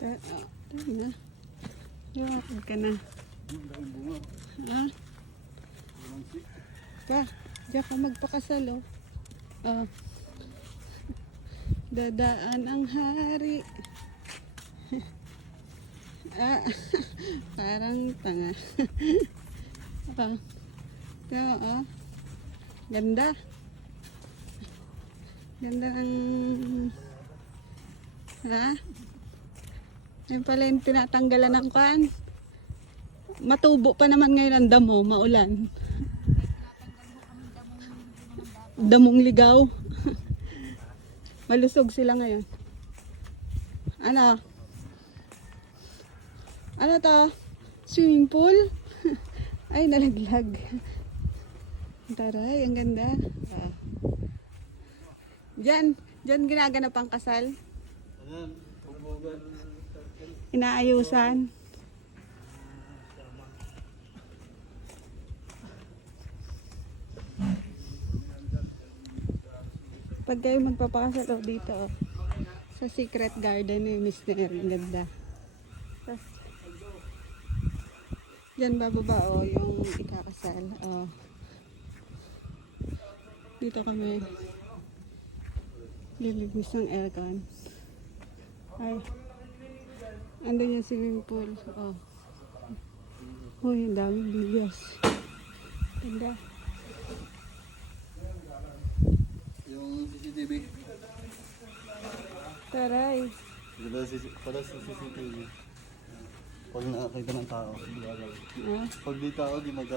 Tayo na. Lumakad ka na. Ha? Pa, diyan ka magpakasal, oh. Oh. Dadaan ang hari. Ah, parang tanga. Oh. Ito, oh. Ganda. Ganda ng... Ha? Yan pala yung tinatanggalan ng kan. Matubo pa naman ngayon ang damo, maulan. Damong ligaw. Malusog sila ngayon. Ano? Ano to? Swimming pool? Ay, nalaglag. Taray, ang ganda. Ah. Diyan ginaganap ang kasal. Inaayusan. Pag kayo magpapakasal, oh, dito, oh, sa secret garden ni Mr. Ang ganda. Tapos, dyan bababa, oh, yung ikakasal. Oh. Dito kami lilibis ng aircon. Ay, andun yung swimming pool. Oh. Uy, ang daming bilyos. Ganda. Yung CCTV. Taray. Para sa CCTV. Pag nakakita ng tao, sigurado. Ah. Pag di tao, di mag